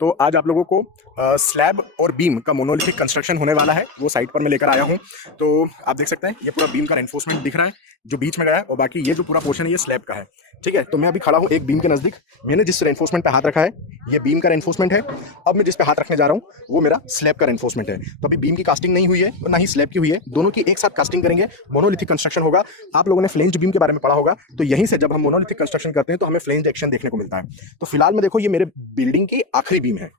तो आज आप लोगों को स्लैब और बीम का मोनोलिथिक कंस्ट्रक्शन होने वाला है, वो साइट पर मैं लेकर आया हूँ। तो आप देख सकते हैं ये पूरा बीम का रेनफोर्समेंट दिख रहा है जो बीच में गया है, और बाकी ये जो पूरा पोर्शन है ये स्लैब का है। ठीक है, तो मैं अभी खड़ा हूँ एक बीम के नजदीक। मैंने जिस रेनफोर्समेंट पे हाथ रखा है ये बीम का रेनफोर्समेंट है। अब मैं जिस पे हाथ रखने जा रहा हूँ वो मेरा स्लैब का रेनफोर्समेंट है। तो अभी बीम की कास्टिंग नहीं हुई है और ना ही स्लैब की हुई है, दोनों की एक साथ कास्टिंग करेंगे, मोनोलिथिक कंस्ट्रक्शन होगा। आप लोगों ने फ्लेंज बीम के बारे में पढ़ा होगा, तो यहीं से जब हम मोनोलिथिक कंस्ट्रक्शन करते हैं तो हमें फ्लेंज एक्शन देखने को मिलता है। तो फिलहाल में देखो ये मेरे बिल्डिंग की आखिरी बीम है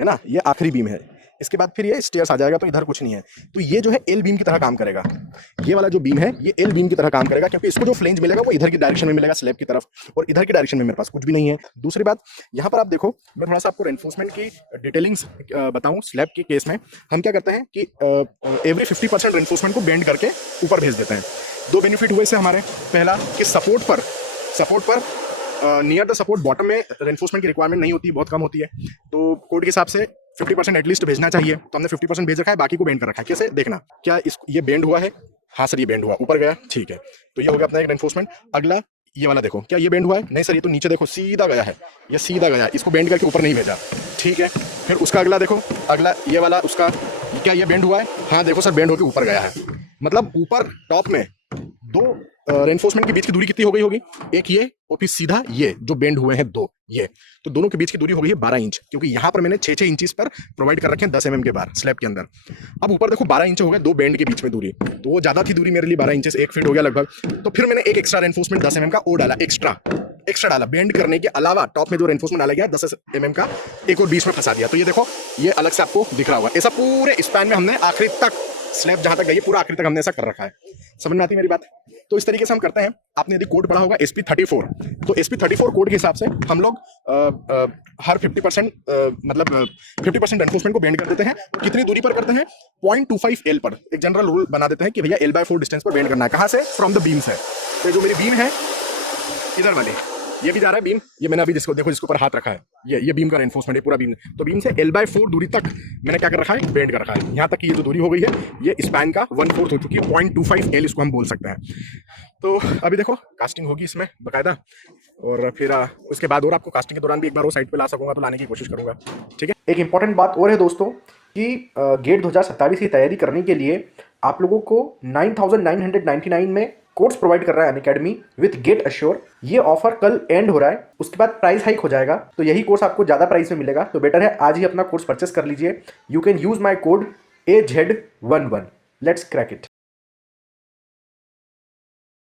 ना, ये आखिरी बीम है। इसके बाद फिर ये स्टेयर्स आ जाएगा, तो इधर कुछ नहीं है। तो ये जो है एल बीम की तरह काम करेगा। ये वाला जो बीम है ये एल बीम की तरह काम करेगा, क्योंकि इसको जो फ्लेंज मिलेगा वो इधर की डायरेक्शन में मिलेगा स्लैब की तरफ, और इधर की डायरेक्शन में मेरे पास कुछ भी नहीं है। दूसरी बात, यहाँ पर आप देखो, मैं थोड़ा सा आपको रेनफोर्समेंट की डिटेलिंग्स बताऊं। स्लैब के केस में हम क्या करते हैं कि एवरी 50% रेनफोर्समेंट को बेंड करके ऊपर भेज देते हैं। दो बेनिफिट हुए इससे हमारे। पहला कि सपोर्ट पर नियर द सपोर्ट बॉटम में रेनफोर्समेंट की रिक्वायरमेंट नहीं होती, बहुत कम होती है। तो कोड के हिसाब से 50% एटलीस्ट भेजना चाहिए, तो हमने 50% भेज रखा है, बाकी को बेंड कर रखा है। कैसे देखना, क्या ये बेंड हुआ है? हाँ सर ये बेंड हुआ, ऊपर गया, ठीक है। तो ये हो गया अपना एक रेनफोर्समेंट। अगला ये वाला देखो, क्या ये बेंड हुआ है? नहीं सर ये तो नीचे देखो सीधा गया है, ये सीधा गया, इसको बेंड करके ऊपर नहीं भेजा, ठीक है। फिर उसका अगला देखो, अगला ये वाला, उसका क्या ये बेंड हुआ है? हाँ देखो सर बेंड होकर ऊपर गया है। मतलब ऊपर टॉप में दो रेनफोर्समेंट के बीच की दूरी कितनी हो गई होगी? एक ये और फिर सीधा ये जो बेंड हुए हैं दो, ये तो दोनों के बीच की दूरी हो गई है 12 इंच, क्योंकि यहां पर मैंने 6-6 इंचेस पर प्रोवाइड कर रखे हैं 10 mm के बार स्लैब के अंदर। अब ऊपर देखो 12 इंच हो गए दो बेंड के बीच में दूरी, तो वो ज्यादा थी दूरी मेरे लिए, 12 इंचेस 1 फीट हो गया लगभग। तो फिर मैंने एक एक्स्ट्रा रेनफोर्समेंट 10 mm का और डाला, एक्स्ट्रा डाला बेंड करने के अलावा। टॉप में जो रेनफोर्समेंट डाला गया 10 mm का, एक और बीच में फंसा दिया। तो ये देखो ये अलग से आपको दिख रहा होगा। ऐसा पूरे स्पैन में हमने आखिरी तक, स्लैब जहां तक गई पूरा आखिरी तक हमने ऐसा कर रखा है। समझ में आती है मेरी बात? तो इस तरीके से हम करते हैं। आपने यदि कोड पढ़ा होगा SP34, तो SP34 कोड के हिसाब से हम लोग हर 50% मतलब 50% रेनफोर्समेंट को बेंड कर देते हैं। कितनी दूरी पर करते हैं? 0.25 L पर एक जनरल रूल बना देते हैं कि भैया L/4 डिस्टेंस पर बेंड करना है। कहां से? फ्रॉम द बीम से। तो जो मेरी बीम है इधर वाली, ये भी जा रहा है बीम, ये मैंने अभी जिसको देखो जिसके ऊपर हाथ रखा है, ये बीम का रेनफोर्समेंट है पूरा बीम। तो बीम से L/4 दूरी तक मैंने क्या कर रखा है? बेंड कर रखा है। यहाँ तक की ये जो दूरी हो गई है ये स्पैन का 1/4 हो चुकी है, 0.25 L इसको हम बोल सकते हैं। तो अभी देखो कास्टिंग होगी इसमें बाकायदा, और फिर उसके बाद और आपको कास्टिंग के दौरान भी एक बार वो साइड पे ला सकूंगा, तो लाने की कोशिश करूंगा। ठीक है। एक इंपॉर्टेंट बात और है दोस्तों कि गेट 2027 की तैयारी करने के लिए आप लोगों को 9,999 में कोर्स प्रोवाइड कर रहा है अनअकैडमी विथ गेट अश्योर। ये ऑफर कल एंड हो रहा है, उसके बाद प्राइस हाइक हो जाएगा, तो यही कोर्स आपको ज़्यादा प्राइस में मिलेगा। तो बेटर है आज ही अपना कोर्स परचेस कर लीजिए। You can use my code AZ11। Let's crack it.